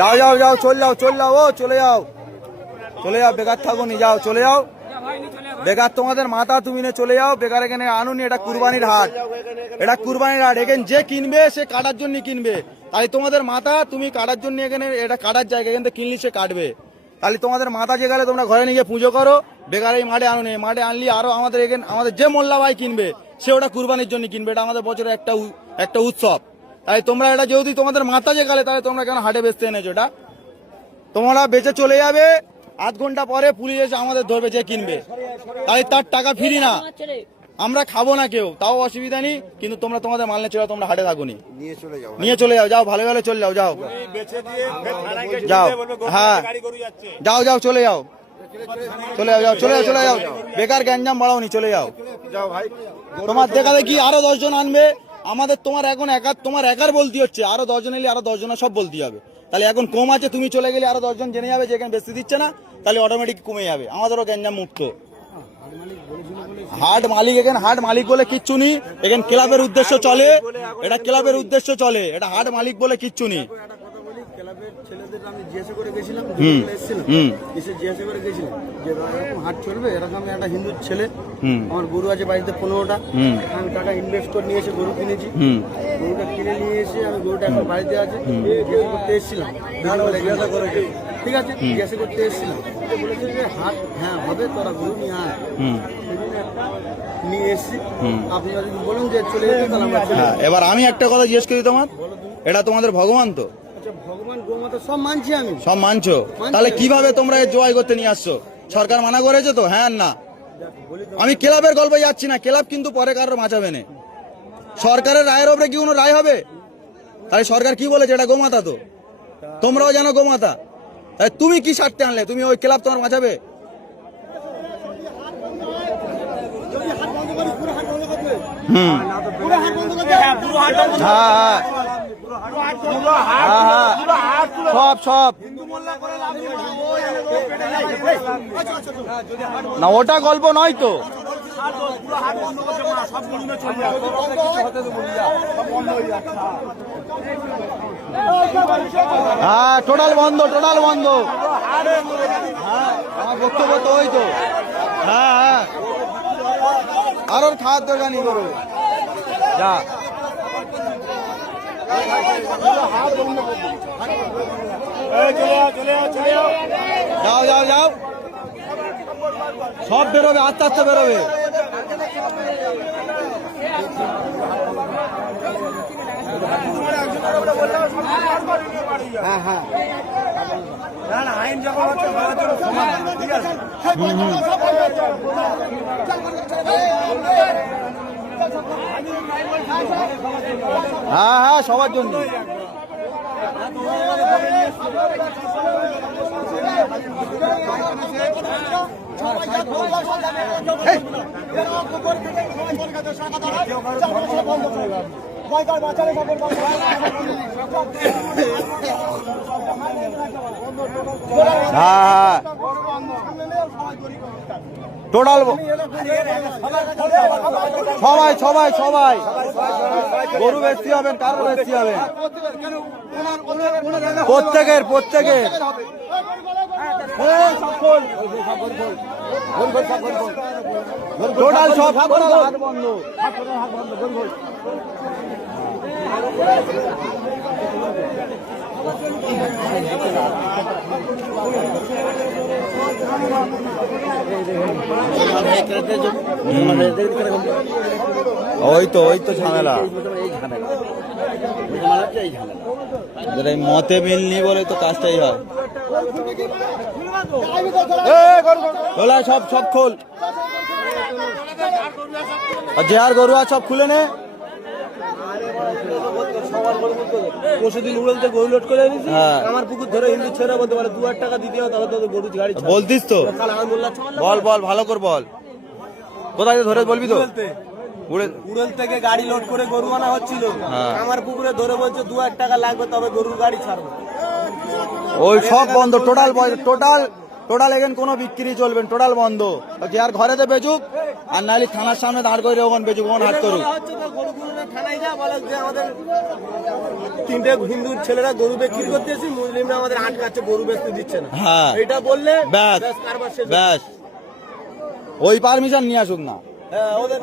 যাও যাও যাও, চল যাও, ও চলে যাও, বেকার থাকো নি, যাও চলে যাও, বেকার তোমাদের মাথা তুমি নিয়ে চলে যাও, বেকার এখানে আনুনি। এটা কুরবানির হাট, এখানে যে কিনবে সে কাটার জন্য কিনবে, তাই তোমাদের মাথা তুমি কাটার জন্য এখানে, এটা কাটার জায়গা, এখান থেকে কিনলি সে কাটবে, তাহলে তোমাদের মাথা যে গেলে তোমরা ঘরে নিয়ে পুজো করো, বেকার এই মাঠে আনুনি। মাঠে আনলি আরো আমাদের এখানে আমাদের যে মোল্লা ভাই কিনবে সে ওটা কুরবানির জন্য কিনবে, এটা আমাদের বছরের একটা উৎসব, তাই তোমরা এটা যেহেতু তোমাদের মাথা যে গেলে, তাহলে তোমরা কেন হাটে বেচতে এনেছো? এটা তোমরা বেচে চলে যাবে, আধ ঘন্টা পরে পুলিশ এসে আমাদের ধরবে যে কিনবে, তাই তার টাকা ফিরি না, আমরা খাবো না কেউ, তাও অসুবিধা নেই, কিন্তু তোমরা তোমাদের মাল নিয়ে চলে যাও, তোমরা হাটে থাকো নি, নিয়ে চলে যাও, যাও ভালো ভালো চলে যাও, যাও যাও, হ্যাঁ যাও যাও চলে যাও, বেকার গ্যাঞ্জাম বাড়াওনি, চলে যাও। তোমার দেখা দেখি আরো 10 জন আনবে, আমাদের তোমার এখন তোমার একার বলতে হচ্ছে, আরো 10 জন এলে আরো 10 জনের সব বলতে হবে, তাহলে এখন কম আছে, তুমি চলে গেলে আরো 10 জন জেনে যাবে যে এখানে বেশি দিচ্ছে না, তাহলে অটোমেটিক কমে যাবে, আমাদেরও গ্যাঞ্জাম মুক্ত। হাট মালিক এখানে, হাট মালিক বলে কিচ্ছু নেই, এখানে ক্লাবের উদ্দেশ্য চলে, এটা ক্লাবের উদ্দেশ্য চলে, এটা হাট মালিক বলে কিচ্ছু নেই। ছেলেদের আমি জিজ্ঞাসা করে গেছিলাম, জিজ্ঞাসা করে গেছিলাম যে এরকম হাট চলবে, এরকম একটা হিন্দু ছেলে, আমার গরু আছে বাড়িতে 15টা, আমি টাকা ইনভেস্ট করে নিয়ে এসে গরু কিনেছি, গরুটা কিনে নিয়ে এসে আমি গরুটা এখন বাড়িতে আছে, জিজ্ঞাসা করতে এসেছিলাম, জিজ্ঞাসা করে ঠিক আছে, জিজ্ঞাসা করতে এসেছিলাম, বলেছে যে হাট হ্যাঁ হবে, তোরা গরু নিয়ে আয়, নিয়ে এসেছি, আপনি যদি বলুন যে চলে যেতে, তাহলে আমরা চলে যাবো। এবার আমি একটা কথা জিজ্ঞেস করি, তোমার এটা তোমাদের ভগবান তো, ভগবান গোমাতা সব মানছি আমি, সব মানছো, তাহলে কিভাবে তোমরা জয় করতে নিয়ে আসছো? সরকার মানা করেছে তো? হ্যাঁ না, আমি ক্লাবের গল্পে যাচ্ছি না, ক্লাব কিন্তু পরে কারোর বাঁচাবে না, সরকারের রায়ের ওপরে কি কোনো রায় হবে? তাহলে সরকার কি বলেছে? এটা গোমাতা তো, তোমরাও জানো গোমাতা, তাই তুমি কি স্বার্থে আনলে? তুমি ওই ক্লাব তোমার বাঁচাবে? সব না, ওটা গল্প নয় তো, হ্যাঁ টোটাল বন্ধ, হ্যাঁ আমার বক্তব্য তো ওই তো, হ্যাঁ আর ওর খাওয়ার দরকার নেই, করো যা, যাও সব বেরোবে, আস্তে আস্তে বেরোবে। হ্যাঁ আইন যখন হচ্ছে ঠিক আছে, হ্যাঁ সবার জন্য। হ্যাঁ টোটাল সবাই গরু বেশি হবেন, কারো বেশি হবেন, প্রত্যেকের টোটাল সব বন্ধ। ওই তো ঝামেলা, এই মতে মিলনি বলে তো কাজটাই হয়। সব খোল, যে আর গরু আর সব খুলে নে। পরশুদিন উড়লতে গরু লোড করে এনেছি, আমার পুকুর ধরে হিন্দু ছেড়ে বলতে পারে 2000 টাকা দিতে হবে, তাহলে তোকে গরু গাড়ি বলতিস তো, বল ভালো করে বল, কোথায় ধরে বলবি তো? উড়েল থেকে গাড়ি লোড করে গরু আনা হচ্ছিল, আমার পুকুরে ধরে বলছে 2000 টাকা লাগবে, তবে গরুর গাড়ি ছাড়বো। ওই সব বন্ধ, টোটাল টোটাল এখানে কোনো বিক্রি চলবে না, টোটাল বন্ধ। যে আর ঘরেতে বেচুক, আর নাহলে থানার সামনে দাঁড় করে ওখানে বেচুক, ওখানে হাত করুক। থানায় যা বলে যে আমাদের তিনটে হিন্দু ছেলেরা গরু বিক্রি করতেছি, মুসলিমরা আমাদের আটকাচ্ছে, গরু বেচতে দিচ্ছে না। হ্যাঁ এটা বললে ব্যাস কারবার শেষ। ব্যাস, ওই পারমিশন নিয়ে আসুক না। হ্যাঁ, ওদের